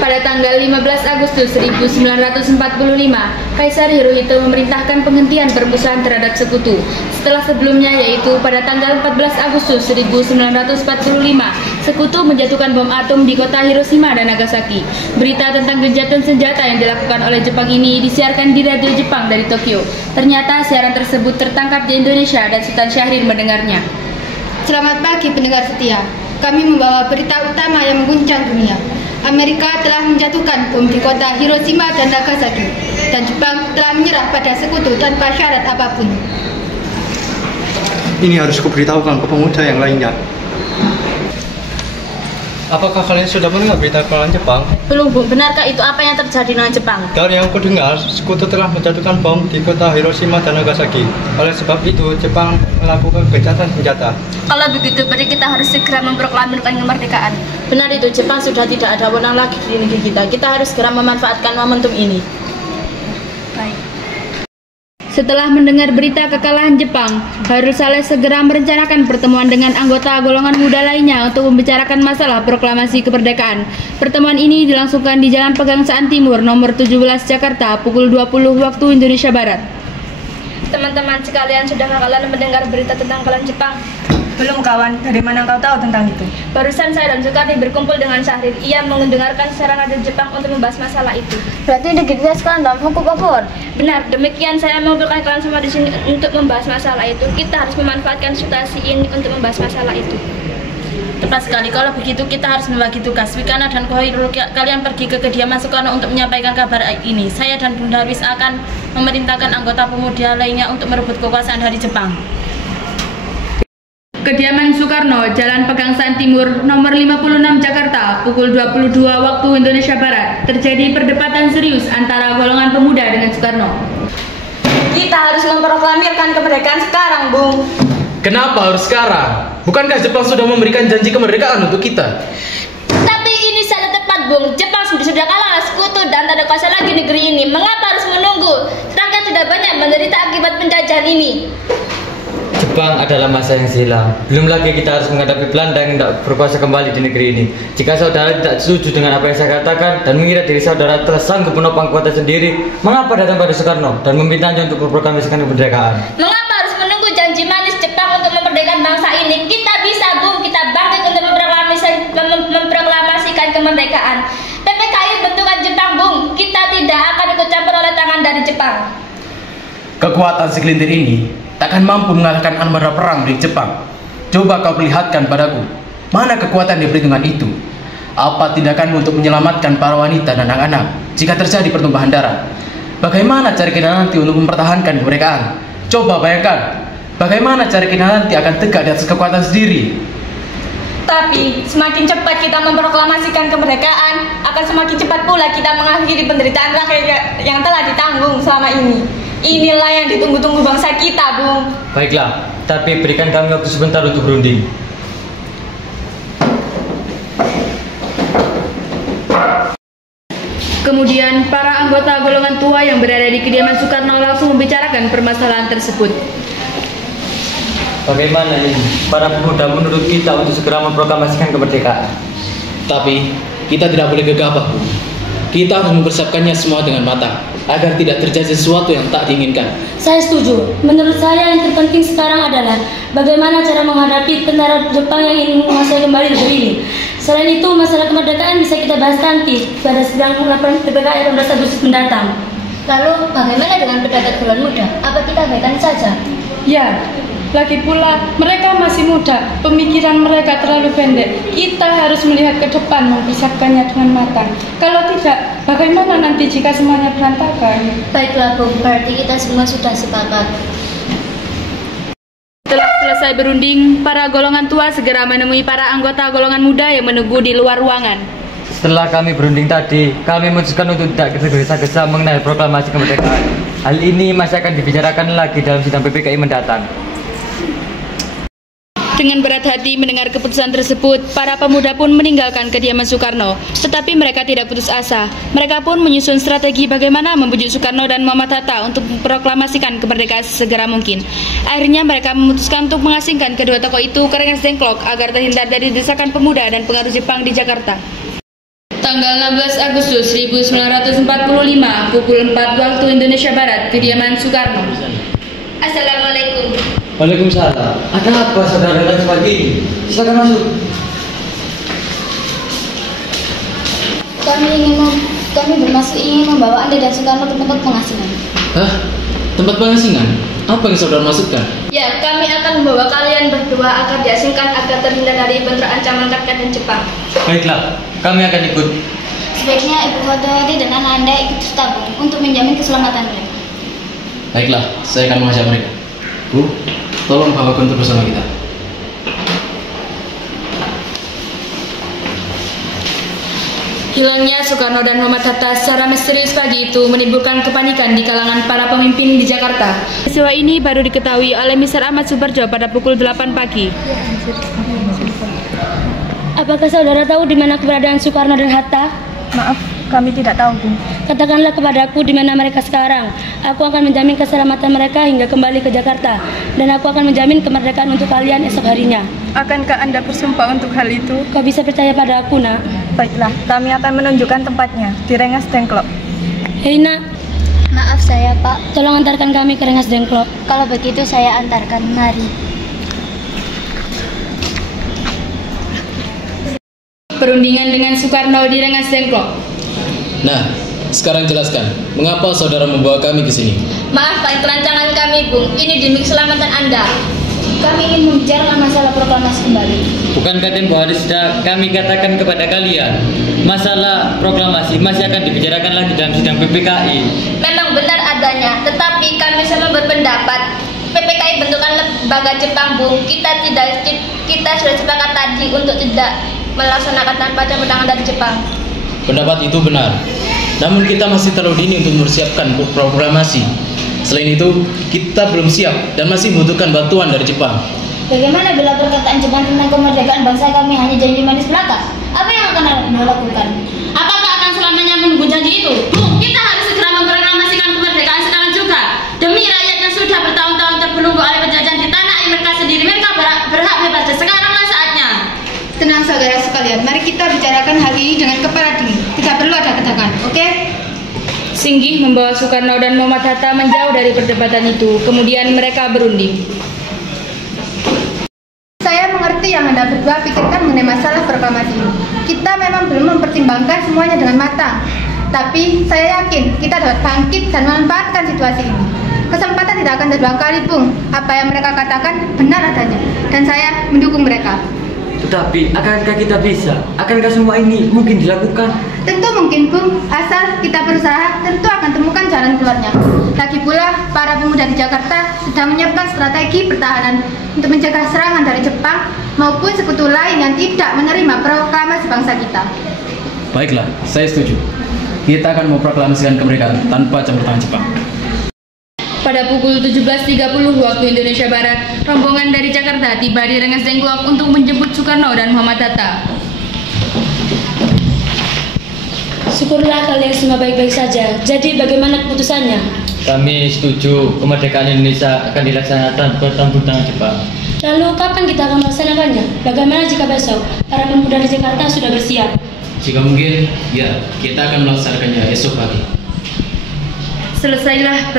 Pada tanggal 15 Agustus 1945, Kaisar Hirohito memerintahkan penghentian permusuhan terhadap sekutu. Setelah sebelumnya, yaitu pada tanggal 14 Agustus 1945, sekutu menjatuhkan bom atom di kota Hiroshima dan Nagasaki. Berita tentang gencatan senjata yang dilakukan oleh Jepang ini disiarkan di radio Jepang dari Tokyo. Ternyata siaran tersebut tertangkap di Indonesia dan Sultan Syahrir mendengarnya. Selamat pagi pendengar setia. Kami membawa berita utama yang mengguncang dunia. Amerika telah menjatuhkan bom di kota Hiroshima dan Nagasaki, dan Jepang telah menyerah pada sekutu tanpa syarat apapun. Ini harus kuberitahukan ke pemuda yang lainnya. Apakah kalian sudah mendengar berita kekalahan Jepang? Belum, Bu. Benarkah itu apa yang terjadi dengan Jepang? Dari yang kudengar, sekutu telah menjatuhkan bom di kota Hiroshima dan Nagasaki. Oleh sebab itu, Jepang melakukan gencatan senjata. Kalau begitu, berarti kita harus segera memproklamirkan kemerdekaan. Benar itu, Jepang sudah tidak ada wewenang lagi di negeri kita. Kita harus segera memanfaatkan momentum ini. Baik. Setelah mendengar berita kekalahan Jepang, Khairul Saleh segera merencanakan pertemuan dengan anggota golongan muda lainnya untuk membicarakan masalah proklamasi kemerdekaan. Pertemuan ini dilangsungkan di Jalan Pegangsaan Timur nomor 17 Jakarta pukul 20 waktu Indonesia Barat. Teman-teman sekalian, sudahkah kalian mendengar berita tentang kekalahan Jepang? Belum kawan, dari mana kau tahu tentang itu? Barusan saya dan Sukarni berkumpul dengan Syahrir. Ia mendengarkan siaran radio Jepang untuk membahas masalah itu. Berarti negeri kita sekarang dalam hukum obor. Benar, demikian saya mengumpulkan kalian semua di sini untuk membahas masalah itu. Kita harus memanfaatkan situasi ini untuk membahas masalah itu. Tepat sekali, kalau begitu kita harus membagi tugas. Wikana dan Khairul, kalian pergi ke kediaman Soekarno untuk menyampaikan kabar ini. Saya dan Bunda Darwis akan memerintahkan anggota pemuda lainnya untuk merebut kekuasaan dari Jepang. Kediaman Soekarno, Jalan Pegangsaan Timur, nomor 56 Jakarta, pukul 22 waktu Indonesia Barat. Terjadi perdebatan serius antara golongan pemuda dengan Soekarno. Kita harus memproklamirkan kemerdekaan sekarang, Bung. Kenapa harus sekarang? Bukankah Jepang sudah memberikan janji kemerdekaan untuk kita? Tapi ini sangat tepat, Bung. Jepang sudah kalah sekutu dan tak ada kuasa lagi negeri ini. Mengapa harus menunggu? Sedangkan sudah banyak menderita akibat penjajahan ini. Jepang adalah masa yang silam. Belum lagi kita harus menghadapi Belanda yang tidak berkuasa kembali di negeri ini. Jika saudara tidak setuju dengan apa yang saya katakan dan mengira diri saudara telah sanggup menopang kekuatan sendiri, mengapa datang pada Soekarno dan memintanya untuk memproklamasikan kemerdekaan? Mengapa harus menunggu janji manis Jepang untuk memerdekakan bangsa ini? Kita bisa, Bung. Kita bangkit untuk memproklamasikan kemerdekaan. PPKI bentukan Jepang, Bung. Kita tidak akan ikut campur oleh tangan dari Jepang. Kekuatan segelintir ini takkan mampu mengalahkan armada perang dari Jepang. Coba kau perlihatkan padaku, mana kekuatan di perhitungan itu? Apa tindakanmu untuk menyelamatkan para wanita dan anak-anak jika terjadi pertumpahan darah? Bagaimana cara kita nanti untuk mempertahankan kemerdekaan? Coba bayangkan, bagaimana cara kita nanti akan tegak di atas kekuatan sendiri? Tapi semakin cepat kita memproklamasikan kemerdekaan, akan semakin cepat pula kita mengakhiri penderitaan rakyat yang telah ditanggung selama ini. Inilah yang ditunggu-tunggu bangsa kita, Bung. Baiklah, tapi berikan kami waktu sebentar untuk berunding. Kemudian, para anggota golongan tua yang berada di kediaman Soekarno langsung membicarakan permasalahan tersebut. Bagaimana ini? Para pemuda menurut kita untuk segera memproklamasikan kemerdekaan. Tapi, kita tidak boleh gegabah, Bu. Kita harus mempersiapkannya semua dengan matang, agar tidak terjadi sesuatu yang tak diinginkan. Saya setuju. Menurut saya yang terpenting sekarang adalah bagaimana cara menghadapi tentara Jepang yang ingin menguasai kembali negeri ini. Selain itu, masalah kemerdekaan bisa kita bahas nanti pada sidang PPKI 18 Agustus mendatang. Lalu, bagaimana dengan pendapat golongan muda? Apa kita abaikan saja? Ya, lagi pula mereka masih muda, pemikiran mereka terlalu pendek. Kita harus melihat ke depan, mempersiapkannya dengan matang. Kalau tidak, bagaimana nanti jika semuanya berantakan? Baiklah, Bung. Berarti kita semua sudah sepakat. Setelah selesai berunding, para golongan tua segera menemui para anggota golongan muda yang menunggu di luar ruangan. Setelah kami berunding tadi, kami memutuskan untuk tidak tergesa-gesa mengenai proklamasi kemerdekaan. Hal ini masih akan dibicarakan lagi dalam sidang PPKI mendatang. Dengan berat hati mendengar keputusan tersebut, para pemuda pun meninggalkan kediaman Soekarno. Tetapi mereka tidak putus asa. Mereka pun menyusun strategi bagaimana membujuk Soekarno dan Muhammad Hatta untuk memproklamasikan kemerdekaan sesegera mungkin. Akhirnya mereka memutuskan untuk mengasingkan kedua tokoh itu ke Rengas Dengklok agar terhindar dari desakan pemuda dan pengaruh Jepang di Jakarta. Tanggal 16 Agustus 1945 pukul 4 waktu Indonesia Barat, kediaman Soekarno. Assalamualaikum. Waalaikumsalam. Ada apa saudara datang pagi ini? Silakan masuk. Kami bermaksud ingin membawa Anda dan Soekarno ke tempat pengasingan. Hah? Tempat pengasingan? Apa yang saudara maksudkan? Ya, kami akan membawa kalian berdua agar diasingkan agar terhindar dari bentrok ancaman rakyat dan Jepang. Baiklah, kami akan ikut. Sebaiknya Ibu Kodori dan anak Anda ikut tabung untuk menjamin keselamatan mereka. Baiklah, saya akan mengajak mereka. Bu, tolong bawa Guntur bersama kita. Hilangnya Soekarno dan Muhammad Hatta secara misterius pagi itu menimbulkan kepanikan di kalangan para pemimpin di Jakarta. Peristiwa ini baru diketahui oleh Mr. Ahmad Subarjo pada pukul 8 pagi. Apakah saudara tahu di mana keberadaan Soekarno dan Hatta? Maaf, kami tidak tahu, Bu. Katakanlah kepadaku di mana mereka sekarang. Aku akan menjamin keselamatan mereka hingga kembali ke Jakarta. Dan aku akan menjamin kemerdekaan untuk kalian esok harinya. Akankah Anda bersumpah untuk hal itu? Kau bisa percaya pada aku, Nak? Baiklah, kami akan menunjukkan tempatnya di Rengas Dengklok. Hei, Nak. Maaf saya, Pak. Tolong antarkan kami ke Rengas Dengklok. Kalau begitu saya antarkan. Mari. Perundingan dengan Soekarno di Rengas Dengklok. Nah, sekarang jelaskan, mengapa saudara membawa kami ke sini? Maaf Pak, perancangan kami, Bung. Ini demi keselamatan Anda. Kami ingin membicarakan masalah proklamasi kembali. Bukankah tempo hari sudah kami katakan kepada kalian, masalah proklamasi masih akan dibicarakan lagi dalam sidang PPKI. Memang benar adanya, tetapi kami sama berpendapat PPKI bentukan lembaga Jepang, Bung. Kita sudah sepakat tadi untuk tidak melaksanakan tanpa campur tangan dari Jepang. Pendapat itu benar. Namun kita masih terlalu dini untuk mempersiapkan proklamasi. Selain itu, kita belum siap dan masih membutuhkan bantuan dari Jepang. Bagaimana bila perkataan Jepang tentang kemerdekaan bangsa kami hanya janji manis belaka? Apa yang akan Anda lakukan? Apakah akan selamanya menunggu janji itu? Bu, kita harus segera memproklamasikan kemerdekaan sekarang juga. Demi rakyat yang sudah bertahun-tahun terbelenggu oleh penjajahan di tanah air mereka sendiri, mereka berhak bebas. Sekaranglah saatnya. Tenang saudara sekalian, mari kita bicarakan hal ini dengan kepala dingin. Tidak perlu ada ketegangan, oke? Singgih membawa Soekarno dan Muhammad Hatta menjauh dari perdebatan itu. Kemudian mereka berunding. Saya mengerti yang Anda berdua pikirkan mengenai masalah proklamasi ini. Kita memang belum mempertimbangkan semuanya dengan matang. Tapi saya yakin kita dapat bangkit dan memanfaatkan situasi ini. Kesempatan tidak akan terulang kali, Bung. Apa yang mereka katakan benar adanya. Dan saya mendukung mereka. Tetapi, akankah kita bisa? Akankah semua ini mungkin dilakukan? Tentu mungkin, Bung. Asal kita berusaha, tentu akan temukan jalan keluarnya. Lagi pula, para pemuda di Jakarta sedang menyiapkan strategi pertahanan untuk mencegah serangan dari Jepang maupun sekutu lain yang tidak menerima proklamasi bangsa kita. Baiklah, saya setuju. Kita akan memproklamasikan kemerdekaan tanpa campur tangan Jepang. Pada pukul 17.30 waktu Indonesia Barat, rombongan dari Jakarta tiba di Rengas Dengklok untuk menjemput Soekarno dan Muhammad Hatta. Syukurlah kalian semua baik-baik saja. Jadi bagaimana keputusannya? Kami setuju kemerdekaan Indonesia akan dilaksanakan tanpa campur tangan Jepang. Lalu kapan kita akan melaksanakannya? Bagaimana jika besok para pemuda di Jakarta sudah bersiap? Jika mungkin, ya, kita akan melaksanakannya esok pagi. Selesailah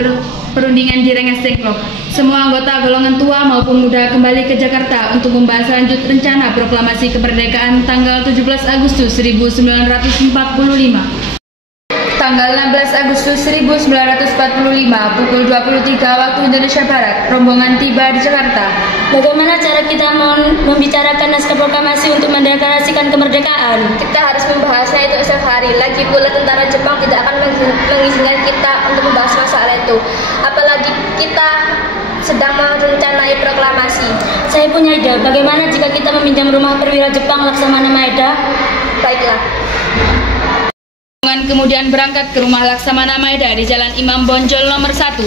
perundingan di Rengas Dengklok. Semua anggota golongan tua maupun muda kembali ke Jakarta untuk membahas lanjut rencana proklamasi kemerdekaan tanggal 17 Agustus 1945. Tanggal 16 Agustus 1945 pukul 23 waktu Indonesia Barat, rombongan tiba di Jakarta. Bagaimana cara kita membicarakan naskah proklamasi untuk mendeklarasikan kemerdekaan? Kita harus membahasnya itu esok hari. Lagi pula tentara Jepang tidak akan mengizinkan kita untuk membahas masalah itu. Apalagi kita sedang merencanai proklamasi. Saya punya ide. Bagaimana jika kita meminjam rumah perwira Jepang Laksamana Maeda? Baiklah. Rombongan kemudian berangkat ke rumah Laksamana Maeda di Jalan Imam Bonjol nomor 1.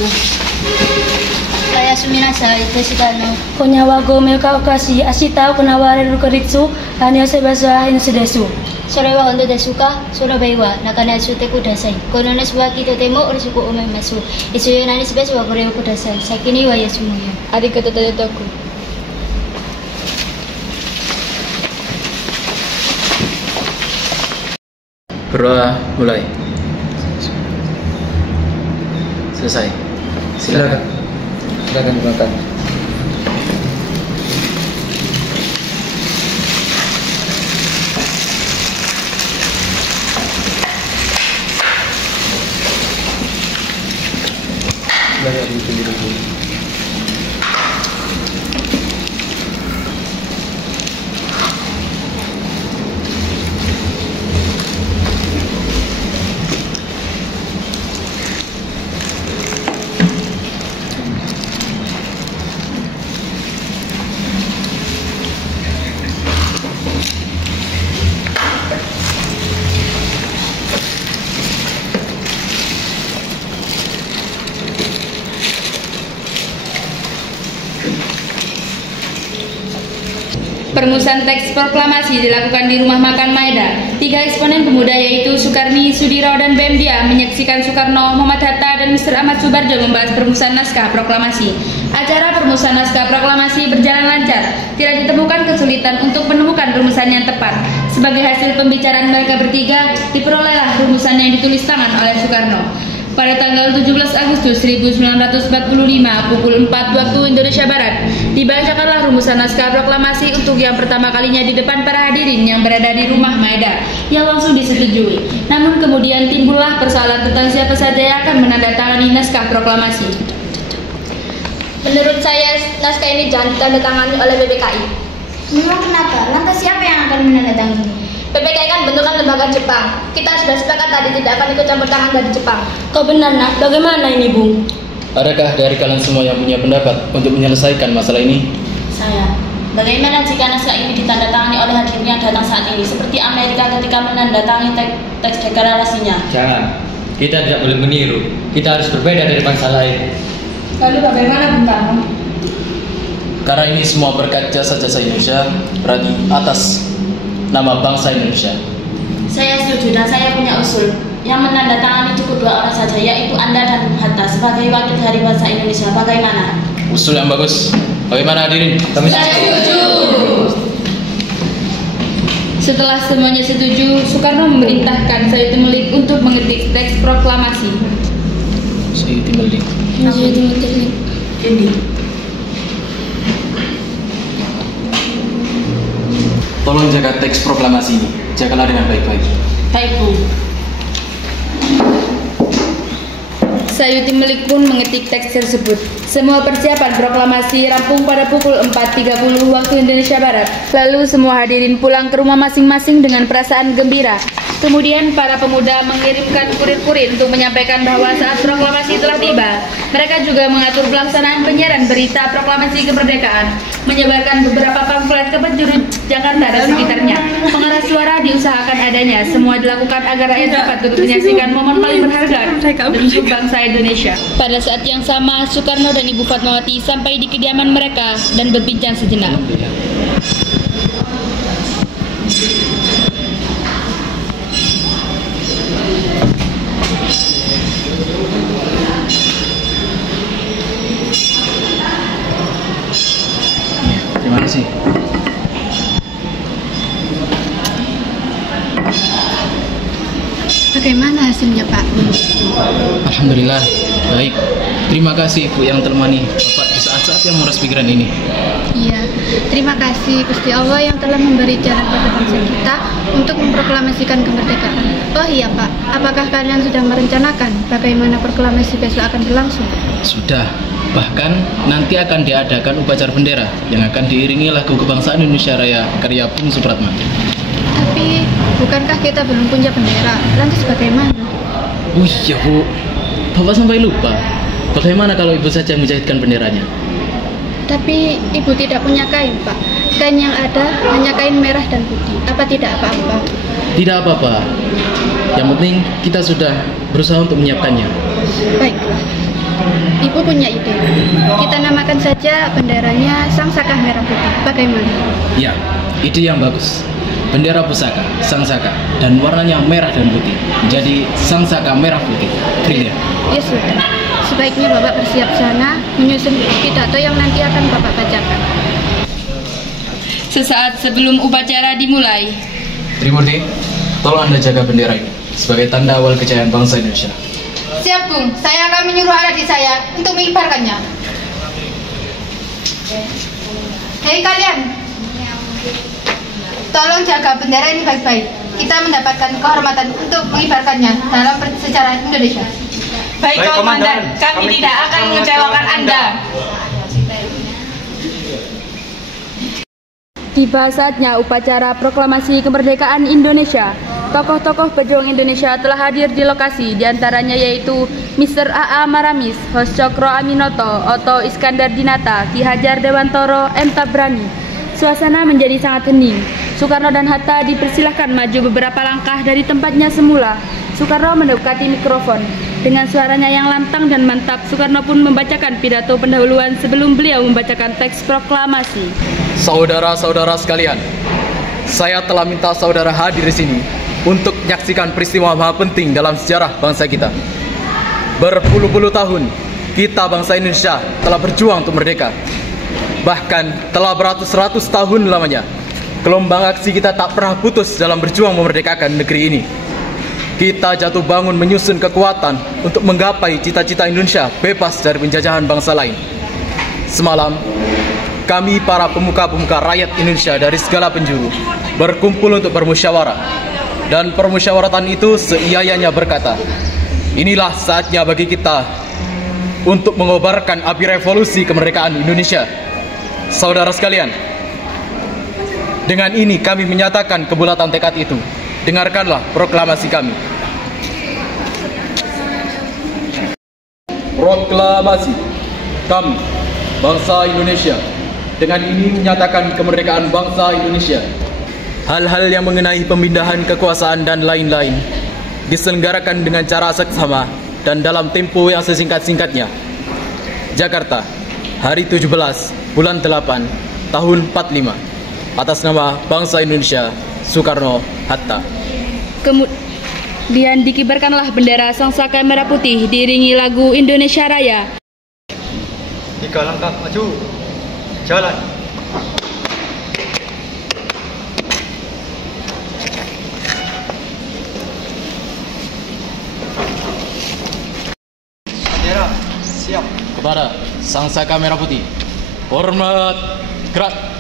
Saya Suminasa itu Soekarno. Konyawago Melka Okashi Ashita Konaware Rukaritsu Hanyo Sebasa Insudesu. それは本当ですか？その場合は中に入ってください。この話は聞いてても嬉しく思います。必要なスペースはこれをください。先には休むよ。ありがとうございます。Berdoa mulai. Selesai. Silakan. Silakan makan. Permusuhan teks proklamasi dilakukan di Rumah Makan Maeda. 3 eksponen pemuda yaitu Sukarni, Sudiro, dan Bemdia menyaksikan Soekarno, Muhammad Hatta, dan Mr. Ahmad Subarjo membahas permusuhan naskah proklamasi. Acara permusuhan naskah proklamasi berjalan lancar. Tidak ditemukan kesulitan untuk menemukan rumusan yang tepat. Sebagai hasil pembicaraan mereka bertiga, diperolehlah rumusan yang ditulis tangan oleh Soekarno. Pada tanggal 17 Agustus 1945 pukul 4 waktu Indonesia Barat, dibacakanlah rumusan naskah proklamasi untuk yang pertama kalinya di depan para hadirin yang berada di Rumah Maeda, yang langsung disetujui. Namun kemudian timbullah persoalan tentang siapa saja yang akan menandatangani naskah proklamasi. Menurut saya, naskah ini jangan ditandatangani oleh PPKI. Memang kenapa? Lantas siapa yang akan menandatangani? PPKI kan bentukan lembaga Jepang. Kita sudah sepakat tadi tidak akan ikut campur tangan dari Jepang. Kau benar, Nak. Bagaimana ini, Bung? Adakah dari kalian semua yang punya pendapat untuk menyelesaikan masalah ini? Saya. Bagaimana jika naskah ini ditandatangani oleh hadirin yang datang saat ini, seperti Amerika ketika menandatangani teks deklarasinya? Jangan. Kita tidak boleh meniru. Kita harus berbeda dari bangsa lain. Lalu bagaimana, Bung Karno? Karena ini semua berkat jasa-jasa Indonesia, berarti atas nama bangsa Indonesia. Saya setuju dan saya punya usul. Yang menandatangani cukup 2 orang saja, yaitu Anda dan Bung Hatta sebagai wakil dari bangsa Indonesia. Bagaimana? Usul yang bagus. Bagaimana hadirin? Saya setuju. Setelah semuanya setuju, Soekarno memerintahkan Sayuti Melik untuk mengetik teks proklamasi. Sayuti Melik. Tolong jaga teks proklamasi ini. Jagalah dengan baik-baik. Baik, Bu. Sayuti Melik pun mengetik teks tersebut. Semua persiapan proklamasi rampung pada pukul 4.30 waktu Indonesia Barat. Lalu semua hadirin pulang ke rumah masing-masing dengan perasaan gembira. Kemudian para pemuda mengirimkan kurir-kurir untuk menyampaikan bahwa saat proklamasi telah tiba. Mereka juga mengatur pelaksanaan penyiaran berita proklamasi kemerdekaan, menyebarkan beberapa pamflet ke penjuru Jakarta dan sekitarnya. Pengeras suara diusahakan adanya. Semua dilakukan agar rakyat dapat turut menyaksikan momen paling berharga untuk bangsa Indonesia. Pada saat yang sama, Soekarno dan Ibu Fatmawati sampai di kediaman mereka dan berbincang sejenak. Terima kasih. Bagaimana hasilnya, Pak? Alhamdulillah, baik. Terima kasih Ibu yang temani Bapak di saat-saat yang meras pikiran ini. Iya, terima kasih Gusti Allah yang telah memberi jalan pada bangsa kita untuk memproklamasikan kemerdekaan. Oh iya Pak, apakah kalian sudah merencanakan bagaimana proklamasi besok akan berlangsung? Sudah, bahkan nanti akan diadakan upacara bendera yang akan diiringi lagu kebangsaan Indonesia Raya karya Bung Supratman. Tapi, bukankah kita belum punya bendera? Lantas bagaimana? Oh iya Bu, Bapak sampai lupa. Bagaimana kalau Ibu saja menjahitkan benderanya? Tapi Ibu tidak punya kain, Pak. Kain yang ada hanya kain merah dan putih. Apa tidak apa-apa? Tidak apa-apa. Yang penting kita sudah berusaha untuk menyiapkannya. Baiklah. Ibu punya ide. Kita namakan saja benderanya Sang Saka Merah Putih. Bagaimana? Ya, ide yang bagus. Bendera pusaka, Sang Saka, dan warnanya merah dan putih. Jadi Sang Saka Merah Putih. Brilian. Ya sudah. Sebaiknya Bapak bersiap sana menyusun pidato yang nanti akan Bapak bacakan. Sesaat sebelum upacara dimulai, Trimurti, tolong Anda jaga bendera ini. sebagai tanda awal kejayaan bangsa Indonesia. Siap, Bung. Saya akan menyuruh adik saya untuk mengibarkannya. Hei kalian, tolong jaga bendera ini baik-baik. Kita mendapatkan kehormatan untuk mengibarkannya dalam sejarah Indonesia. Baik, Komandan, kami tidak akan mengecewakan Anda. Tiba saatnya upacara proklamasi kemerdekaan Indonesia. Tokoh-tokoh pejuang Indonesia telah hadir di lokasi, diantaranya yaitu Mr. A.A. Maramis, Hos Cokro Aminoto, Oto Iskandar Dinata, Ki Hajar Dewantoro, M. Tabrani. Suasana menjadi sangat hening. Soekarno dan Hatta dipersilahkan maju beberapa langkah dari tempatnya semula. Soekarno mendekati mikrofon. Dengan suaranya yang lantang dan mantap, Soekarno pun membacakan pidato pendahuluan sebelum beliau membacakan teks proklamasi. Saudara-saudara sekalian, saya telah minta saudara hadir di sini untuk menyaksikan peristiwa maha penting dalam sejarah bangsa kita. Berpuluh-puluh tahun, kita bangsa Indonesia telah berjuang untuk merdeka. Bahkan telah beratus-ratus tahun lamanya, gelombang aksi kita tak pernah putus dalam berjuang memerdekakan negeri ini. Kita jatuh bangun menyusun kekuatan untuk menggapai cita-cita Indonesia bebas dari penjajahan bangsa lain. Semalam, kami para pemuka-pemuka rakyat Indonesia dari segala penjuru berkumpul untuk bermusyawarah. Dan permusyawaratan itu seiayanya berkata, inilah saatnya bagi kita untuk mengobarkan api revolusi kemerdekaan Indonesia. Saudara sekalian, dengan ini kami menyatakan kebulatan tekad itu. Dengarkanlah proklamasi kami. Proklamasi kami, bangsa Indonesia, dengan ini menyatakan kemerdekaan bangsa Indonesia. Hal-hal yang mengenai pemindahan kekuasaan dan lain-lain diselenggarakan dengan cara seksama dan dalam tempo yang sesingkat-singkatnya. Jakarta, hari 17 bulan 8 tahun 45. Atas nama bangsa Indonesia, Soekarno-Hatta. Kemudian dikibarkanlah bendera sangsaka merah putih diiringi lagu Indonesia Raya. 3 langkah maju, jalan. Bendera siap. Kepada sangsaka merah putih, hormat, gerak.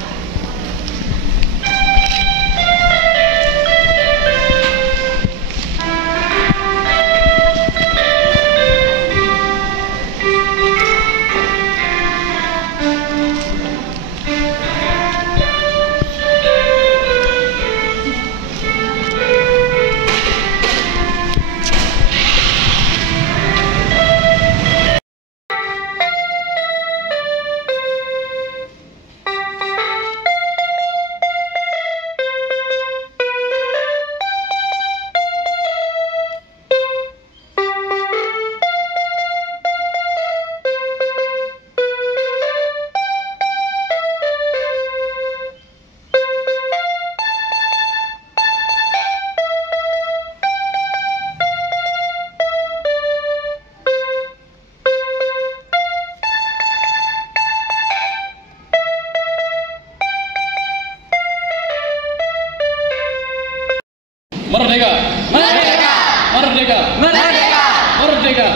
Merdeka! Merdeka! Merdeka! Merdeka! Merdeka!